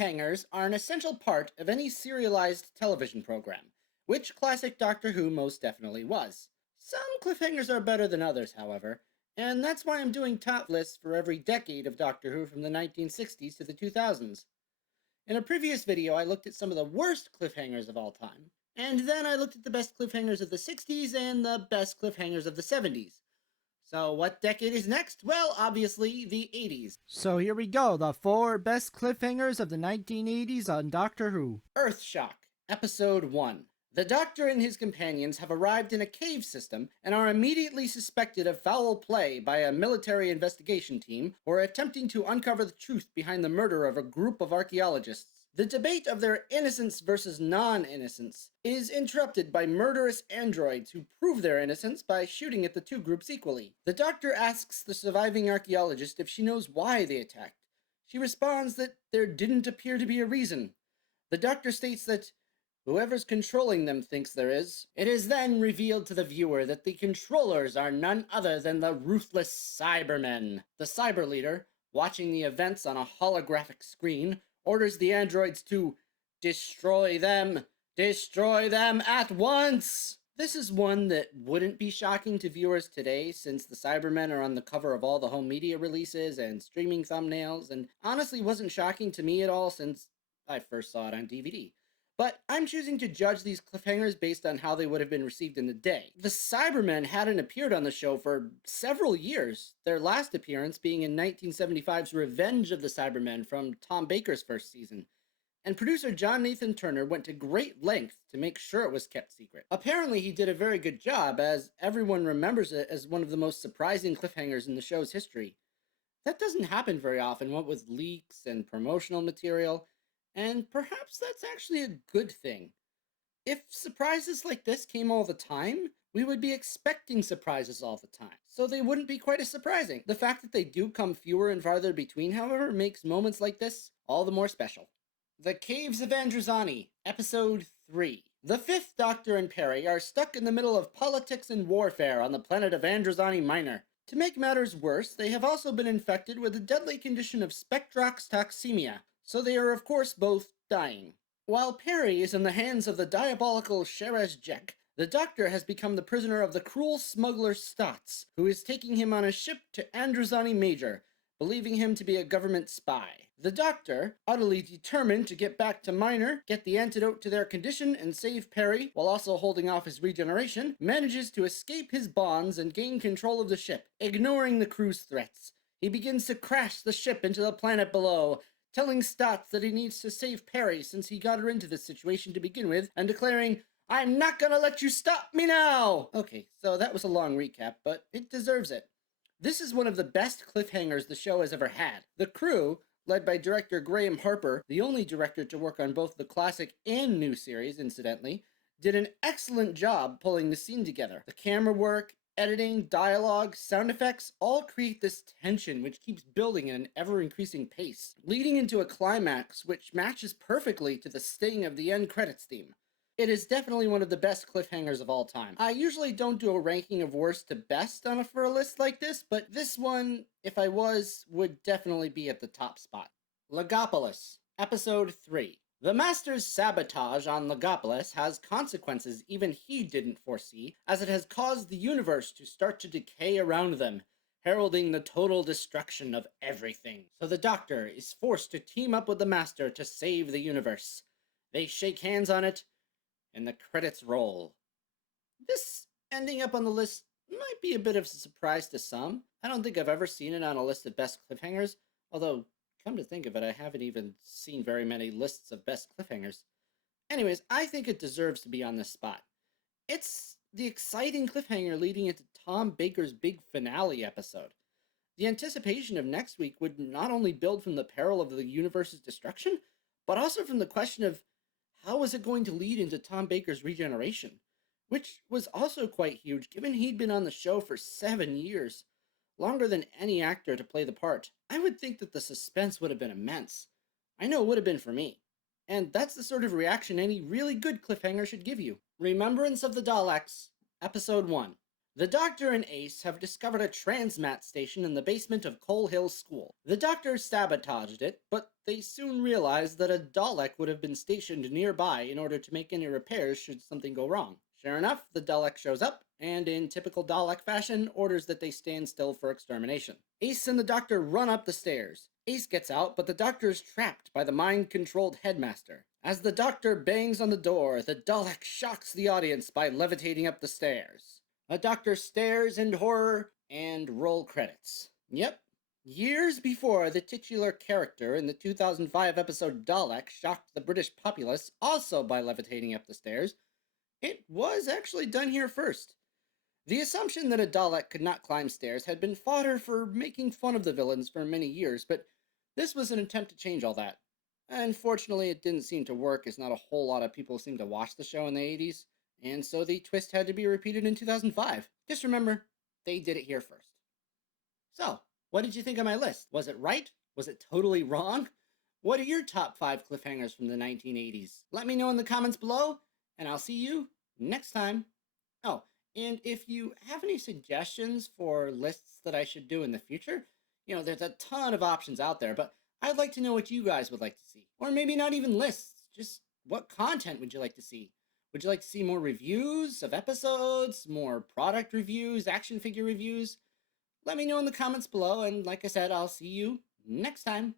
Cliffhangers are an essential part of any serialized television program, which classic Doctor Who most definitely was. Some cliffhangers are better than others, however, and that's why I'm doing top lists for every decade of Doctor Who from the 1960s to the 2000s. In a previous video, I looked at some of the worst cliffhangers of all time, and then I looked at the best cliffhangers of the 60s and the best cliffhangers of the 70s. So what decade is next? Well, obviously, the 80s. So here we go, the 4 best cliffhangers of the 1980s on Doctor Who. Earthshock, Episode 1. The Doctor and his companions have arrived in a cave system and are immediately suspected of foul play by a military investigation team who are attempting to uncover the truth behind the murder of a group of archaeologists. The debate of their innocence versus non-innocence is interrupted by murderous androids who prove their innocence by shooting at the two groups equally. The Doctor asks the surviving archaeologist if she knows why they attacked. She responds that there didn't appear to be a reason. The Doctor states that whoever's controlling them thinks there is. It is then revealed to the viewer that the controllers are none other than the ruthless Cybermen. The Cyber leader, watching the events on a holographic screen, orders the androids to destroy them at once! This is one that wouldn't be shocking to viewers today, since the Cybermen are on the cover of all the home media releases and streaming thumbnails, and honestly wasn't shocking to me at all since I first saw it on DVD. But I'm choosing to judge these cliffhangers based on how they would have been received in the day. The Cybermen hadn't appeared on the show for several years, their last appearance being in 1975's Revenge of the Cybermen from Tom Baker's first season. And producer John Nathan Turner went to great length to make sure it was kept secret. Apparently he did a very good job, as everyone remembers it as one of the most surprising cliffhangers in the show's history. That doesn't happen very often, what with leaks and promotional material, and perhaps that's actually a good thing. If surprises like this came all the time, we would be expecting surprises all the time, so they wouldn't be quite as surprising. The fact that they do come fewer and farther between, however, makes moments like this all the more special. The Caves of Androzani, Episode 3. The Fifth Doctor and Perry are stuck in the middle of politics and warfare on the planet of Androzani Minor. To make matters worse, they have also been infected with a deadly condition of spectroxtoxemia, so they are of course both dying. While Perry is in the hands of the diabolical Sherez-Jek, the Doctor has become the prisoner of the cruel smuggler Stotz, who is taking him on a ship to Androzani Major, believing him to be a government spy. The Doctor, utterly determined to get back to Minor, get the antidote to their condition, and save Perry, while also holding off his regeneration, manages to escape his bonds and gain control of the ship. Ignoring the crew's threats, he begins to crash the ship into the planet below, telling Stotz that he needs to save Perry since he got her into this situation to begin with, and declaring, "I'm not gonna let you stop me now!" Okay, so that was a long recap, but it deserves it. This is one of the best cliffhangers the show has ever had. The crew, led by director Graham Harper, the only director to work on both the classic and new series, incidentally, did an excellent job pulling the scene together. The camera work, editing, dialogue, sound effects all create this tension which keeps building at an ever-increasing pace, leading into a climax which matches perfectly to the sting of the end credits theme. It is definitely one of the best cliffhangers of all time. I usually don't do a ranking of worst to best for a list like this, but this one, if I was, would definitely be at the top spot. Legopolis, Episode 3. The Master's sabotage on Legopolis has consequences even he didn't foresee, as it has caused the universe to start to decay around them, heralding the total destruction of everything. So the Doctor is forced to team up with the Master to save the universe. They shake hands on it, and the credits roll. This ending up on the list might be a bit of a surprise to some. I don't think I've ever seen it on a list of best cliffhangers, although, come to think of it, I haven't even seen very many lists of best cliffhangers. Anyways, I think it deserves to be on this spot. It's the exciting cliffhanger leading into Tom Baker's big finale episode. The anticipation of next week would not only build from the peril of the universe's destruction, but also from the question of how was it going to lead into Tom Baker's regeneration, which was also quite huge given he'd been on the show for 7 years, longer than any actor to play the part. I would think that the suspense would have been immense. I know it would have been for me. And that's the sort of reaction any really good cliffhanger should give you. Remembrance of the Daleks, Episode 1. The Doctor and Ace have discovered a transmat station in the basement of Coal Hill School. The Doctor sabotaged it, but they soon realized that a Dalek would have been stationed nearby in order to make any repairs should something go wrong. Sure enough, the Dalek shows up, and in typical Dalek fashion, orders that they stand still for extermination. Ace and the Doctor run up the stairs. Ace gets out, but the Doctor is trapped by the mind-controlled headmaster. As the Doctor bangs on the door, the Dalek shocks the audience by levitating up the stairs. The Doctor stares in horror, and roll credits. Yep. Years before the titular character in the 2005 episode Dalek shocked the British populace also by levitating up the stairs, it was actually done here first. The assumption that a Dalek could not climb stairs had been fodder for making fun of the villains for many years, but this was an attempt to change all that. Unfortunately, it didn't seem to work, as not a whole lot of people seemed to watch the show in the 80s, and so the twist had to be repeated in 2005. Just remember, they did it here first. So, what did you think of my list? Was it right? Was it totally wrong? What are your top 5 cliffhangers from the 1980s? Let me know in the comments below, and I'll see you next time. Oh, and if you have any suggestions for lists that I should do in the future, there's a ton of options out there, but I'd like to know what you guys would like to see. Or maybe not even lists, just what content would you like to see? Would you like to see more reviews of episodes, more product reviews, action figure reviews? Let me know in the comments below, and like I said, I'll see you next time.